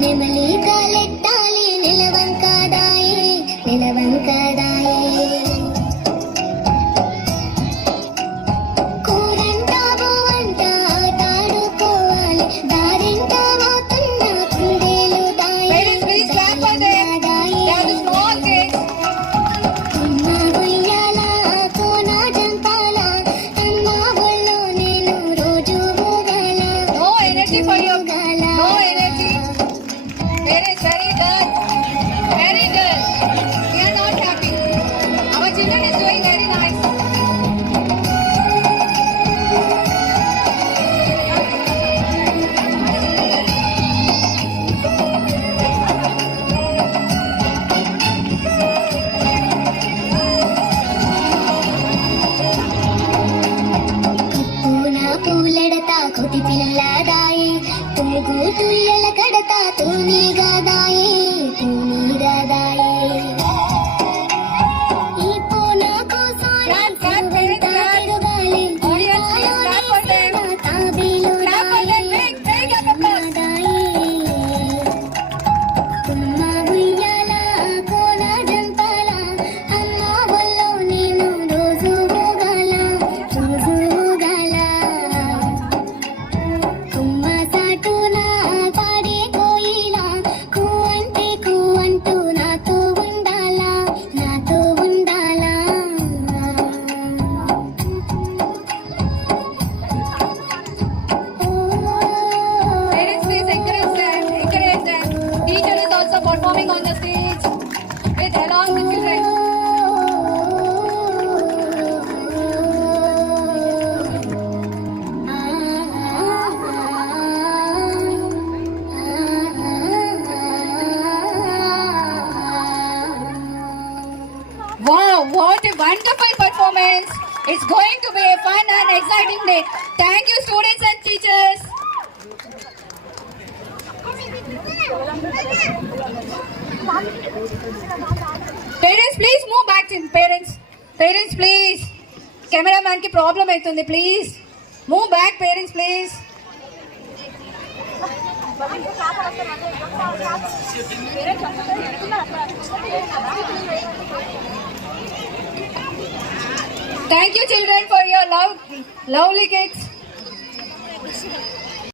నెమలి కాలెట్టాలి నిలవంకదాయే నిలవంకదాయే కూరంటావు అంట ఆటాడుకోవాలి దారింట పోతున్న కుందేలు దాయే అమ్మ ఉయ్యాల కోన జంపాల అమ్మ ఒళ్ళో నేను రోజు ఊగాల No energy for you. No energy. Parents, very good. Very good. We are not happy. Our children is doing very nice. Puna పూలెడతా కొతి పిల్లదాయే తూగు తుయ్యల కడతా తూనీగదాయే తూనీగదాయే ఈ పూన కోసారి తిరుగాలి తాబేలు అమ్మ ఉయ్యాల కోన జంపాల అమ్మ ఒళ్ళో నేను రోజు ఊగాల రోజు ఊగాల కుమ్మ సాటున పాడే కోయిలా కూ అంటే కూ అంటూ నాతో ఉండాలా నాతో ఉండాలా Parents, please encourage them. Encourage them. Teacher is also performing on the stage with along with children. Wow, what a wonderful performance. It's going to be a fun and exciting day. Thank you, students and teachers. Parents, please move back in. Parents, please. Cameraman ki problem aitundi, please. Move back, parents, please. Thank you, children, for your lovely cakes.